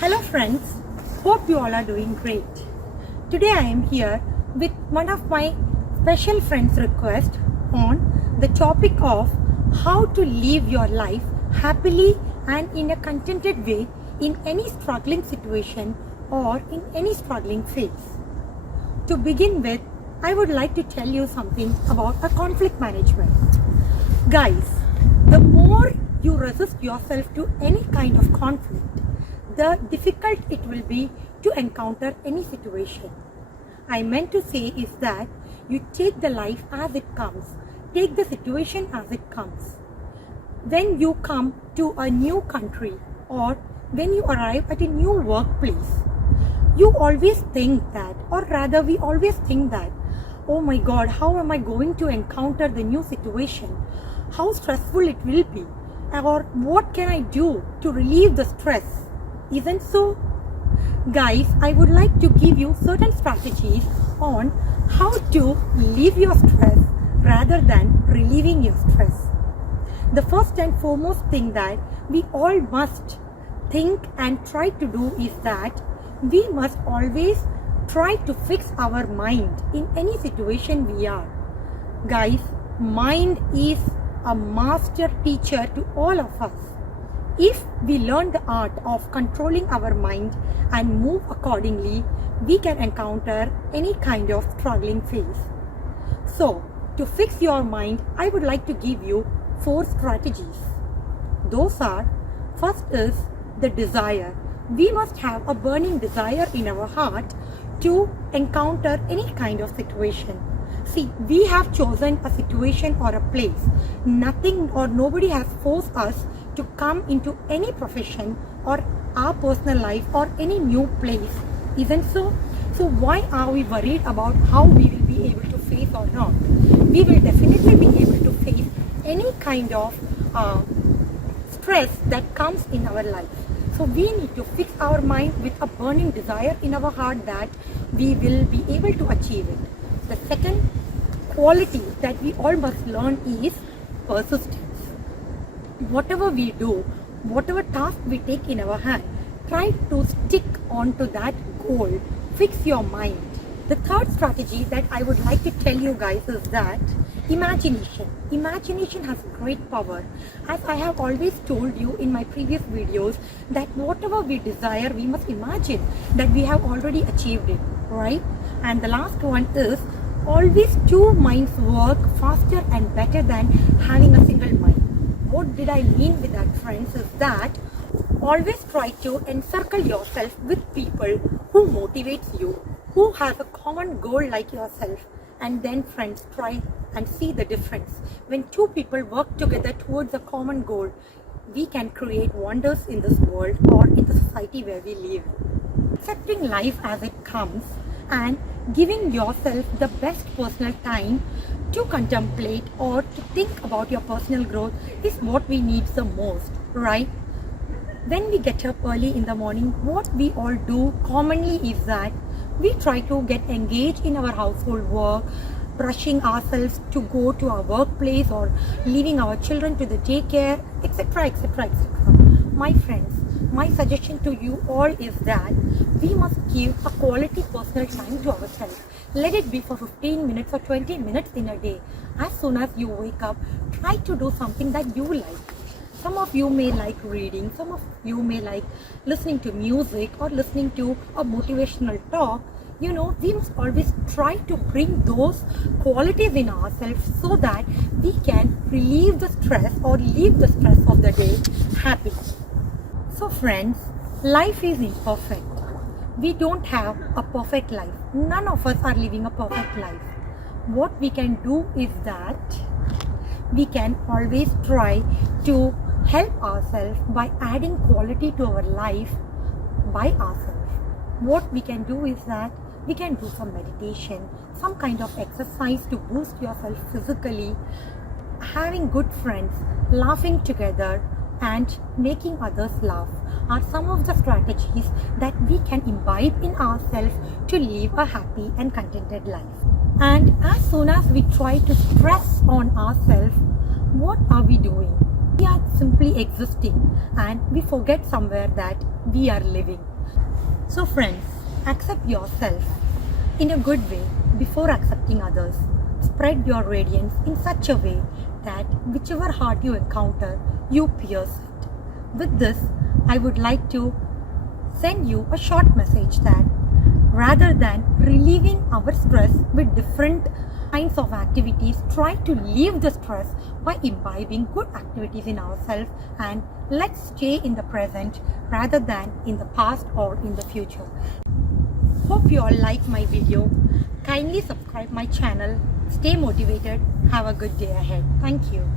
Hello friends, hope you all are doing great. Today I am here with one of my special friends' request on the topic of how to live your life happily and in a contented way in any struggling situation or in any struggling phase. To begin with, I would like to tell you something about a conflict management. Guys, the more you resist yourself to any kind of conflict, the difficult it will be to encounter any situation. I meant to say is that you take the life as it comes, take the situation as it comes. When you come to a new country or when you arrive at a new workplace, you always think that, or rather we always think that, oh my God, how am I going to encounter the new situation? How stressful it will be? Or what can I do to relieve the stress? Isn't so? Guys, I would like to give you certain strategies on how to relieve your stress rather than relieving your stress. The first and foremost thing that we all must think and try to do is that we must always try to fix our mind in any situation we are. Guys, mind is a master teacher to all of us. If we learn the art of controlling our mind and move accordingly, we can encounter any kind of struggling phase. So, to fix your mind, I would like to give you 4 strategies. Those are, first is the desire. We must have a burning desire in our heart to encounter any kind of situation. See, we have chosen a situation or a place. Nothing or nobody has forced us to come into any profession or our personal life or any new place. Isn't so? So why are we worried about how we will be able to face or not? We will definitely be able to face any kind of stress that comes in our life. So we need to fix our mind with a burning desire in our heart that we will be able to achieve it. The second quality that we all must learn is persistence. Whatever we do, whatever task we take in our hand, try to stick on to that goal. Fix your mind. The third strategy that I would like to tell you guys is that imagination. Imagination has great power. As I have always told you in my previous videos that whatever we desire, we must imagine that we have already achieved it, right? And the last one is always 2 minds work faster and better than having a single mind. What did I mean with that, friends, is that always try to encircle yourself with people who motivates you, who has a common goal like yourself. And then, friends, try and see the difference. When 2 people work together towards a common goal, we can create wonders in this world or in the society where we live. Accepting life as it comes and giving yourself the best personal time to contemplate or to think about your personal growth is what we need the most, right? When we get up early in the morning, what we all do commonly is that we try to get engaged in our household work, brushing ourselves to go to our workplace or leaving our children to the daycare, etc., etc., etc. My friends, my suggestion to you all is that we must give a quality personal time to ourselves. Let it be for 15 minutes or 20 minutes in a day. As soon as you wake up, try to do something that you like. Some of you may like reading, some of you may like listening to music or listening to a motivational talk. You know, we must always try to bring those qualities in ourselves so that we can relieve the stress or leave the stress of the day happy. So friends, life is imperfect. We don't have a perfect life. None of us are living a perfect life. What we can do is that we can always try to help ourselves by adding quality to our life by ourselves. What we can do is that we can do some meditation, some kind of exercise to boost yourself physically, having good friends, laughing together, and making others laugh are some of the strategies that we can imbibe in ourselves to live a happy and contented life. And as soon as we try to stress on ourselves, what are we doing? We are simply existing and we forget somewhere that we are living. So friends, accept yourself in a good way before accepting others. Spread your radiance in such a way that whichever heart you encounter, you pierce it. With this, I would like to send you a short message that rather than relieving our stress with different kinds of activities, try to leave the stress by imbibing good activities in ourselves, and let's stay in the present rather than in the past or in the future. Hope you all like my video. Kindly subscribe my channel. Stay motivated. Have a good day ahead. Thank you.